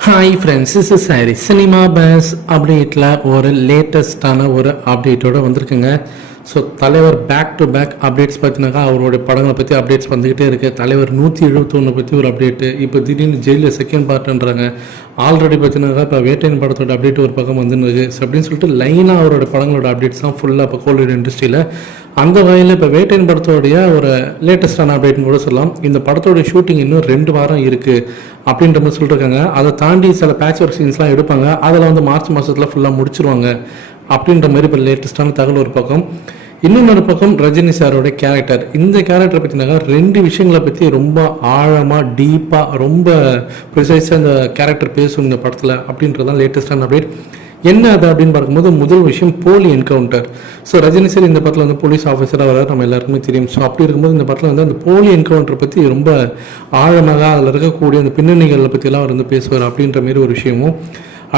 Hi friends is sorry cinema base அப்டேட்டில் ஒரு லேட்டஸ்டான ஒரு அப்டேட்டோட வந்திருக்குங்க. ஸோ தலைவர் பேக் டு பேக் அப்டேட்ஸ் பார்த்தினாக்கா அவருடைய படங்களை பற்றி அப்டேட்ஸ் வந்துக்கிட்டே இருக்குது தலைவர் நூற்றி எழுபத்தொன்று பற்றி ஒரு அப்டேட்டு இப்போ திடீர்னு ஜெயிலில் செகண்ட் பார்ட்டுன்றாங்க ஆல்ரெடி பார்த்தினாக்கா இப்போ வேட்டையின் படத்தோட அப்டேட் ஒரு பக்கம் வந்துருக்கு ஸோ அப்படின்னு சொல்லிட்டு லைனாக அவரோட படங்களோட அப்டேட்ஸ் தான் ஃபுல்லாக இப்போ கோல்டு இண்டஸ்ட்ரியில் அந்த வகையில் இப்போ வேட்டையின் படத்தோடைய ஒரு லேட்டஸ்டான அப்டேட்னு கூட சொல்லலாம். இந்த படத்தோடைய ஷூட்டிங் இன்னும் ரெண்டு வாரம் இருக்குது அப்படின்ற மாதிரி சொல்லியிருக்காங்க அதை தாண்டி சில பேட்ச் ஒர்க் சீன்ஸ்லாம் எடுப்பாங்க. அதில் வந்து மார்ச் மாதத்தில் ஃபுல்லாக முடிச்சிருவாங்க அப்படின்ற மாதிரி இப்போ லேட்டஸ்டான தகவல் ஒரு பக்கம். இன்னொரு பக்கம் ரஜினி சாரோட கேரக்டர் இந்த கேரக்டரை பற்றினாக்கா ரெண்டு விஷயங்களை பற்றி ரொம்ப ஆழமாக டீப்பாக ரொம்ப ப்ரிசைஸாக இந்த கேரக்டர் பேசும் இந்த படத்தில் அப்படின்றதான் லேட்டஸ்டான அப்டேட் என்ன அது அப்படின்னு பார்க்கும்போது முதல் விஷயம் போலி என்கவுண்டர் ஸோ ரஜினி சார் இந்த படத்தில் வந்து போலீஸ் ஆஃபீஸராக வர நம்ம எல்லாருக்குமே தெரியும். ஸோ அப்படி இருக்கும்போது இந்த படத்தில் வந்து அந்த போலி என்கவுண்டர் பற்றி ரொம்ப ஆழமாக அதில் இருக்கக்கூடிய அந்த பின்னணிகளை பற்றிலாம் அவர் வந்து பேசுவார் அப்படின்ற மாதிரி ஒரு விஷயமும்.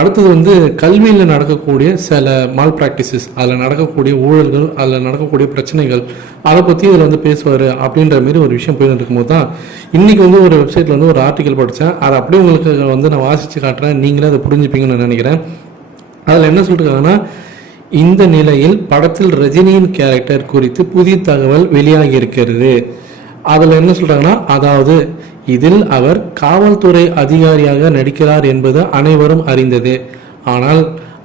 அடுத்தது வந்து கல்வியில் நடக்கக்கூடிய சில மால் ப்ராக்டிசஸ் அதில் நடக்கக்கூடிய ஊழல்கள் அதில் நடக்கக்கூடிய பிரச்சனைகள் அதை பற்றி இதில் வந்து பேசுவார் அப்படின்ற மாதிரி ஒரு விஷயம் போயிட்டு இருக்கும்போது தான் இன்றைக்கி வந்து ஒரு வெப்சைட்டில் வந்து ஒரு ஆர்டிக்கல் படித்தேன் அதை அப்படியே உங்களுக்கு வந்து நான் வாசித்து காட்டுறேன். நீங்களே அதை புரிஞ்சுப்பீங்கன்னு நான் நினைக்கிறேன். அதில் என்ன சொல்லிருக்காங்கன்னா இந்த நிலையில் படத்தில் ரஜினியின் கேரக்டர் குறித்து புதிய தகவல் வெளியாகி இருக்கிறது அதில் என்ன சொல்றாங்கன்னா அதாவது இதில் அவர் காவல்துறை அதிகாரியாக நடிக்கிறார் என்பது அனைவரும் அறிந்தது. ஆனால்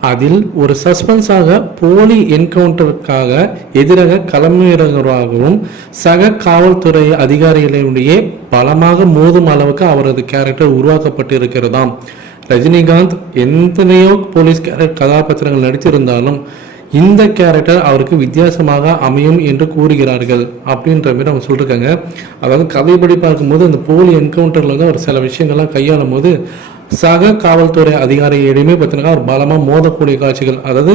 அதில் ஒரு சஸ்பென்ஸாக போலி என்கவுண்டருக்காக எதிராக களமிறங்குவதாகவும் சக காவல்துறை அதிகாரிகளிடையே பலமாக மோதும் அளவுக்கு அவரது கேரக்டர் உருவாக்கப்பட்டிருக்கிறதாம். ரஜினிகாந்த் எத்தனையோ போலீஸ் கதாபாத்திரங்கள் நடித்திருந்தாலும் இந்த கேரக்டர் அவருக்கு வித்தியாசமாக அமையும் என்று கூறுகிறார்கள் அப்படின்ற மாதிரி அவங்க சொல்லியிருக்காங்க அதாவது கதைப்படி பார்க்கும்போது அந்த போலி என்கவுண்டரில் வந்து அவர் சில விஷயங்கள்லாம் கையாளும் போது சக காவல்துறை அதிகாரியிடையுமே பார்த்தீங்கன்னா அவர் பலமாக மோதக்கூடிய காட்சிகள் அதாவது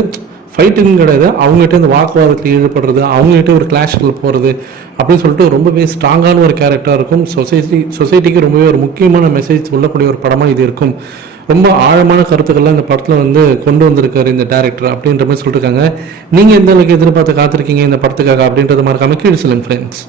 ஃபைட்டுன்னு கிடையாது அவங்ககிட்ட இந்த வாக்குவாதத்தில் ஈடுபடுறது அவங்ககிட்ட ஒரு கிளாஷில் போகிறது அப்படின்னு சொல்லிட்டு ரொம்பவே ஸ்ட்ராங்கான ஒரு கேரக்டராக இருக்கும். சொசைட்டி சொசைட்டிக்கு ரொம்பவே ஒரு முக்கியமான மெசேஜ் சொல்லக்கூடிய ஒரு படமாக இது இருக்கும். ரொம்ப ஆழமான கருத்துக்கள்லாம் இந்த படத்தில் வந்து கொண்டு வந்திருக்காரு இந்த டேரக்டர் அப்படின்ற மாதிரி சொல்லியிருக்காங்க நீங்கள் எந்த அளவுக்கு எதிர்பார்த்து காத்திருக்கீங்க இந்த படத்துக்காக அப்படின்றது மாதிரி கீழே சொல்லுங்க ஃப்ரெண்ட்ஸ்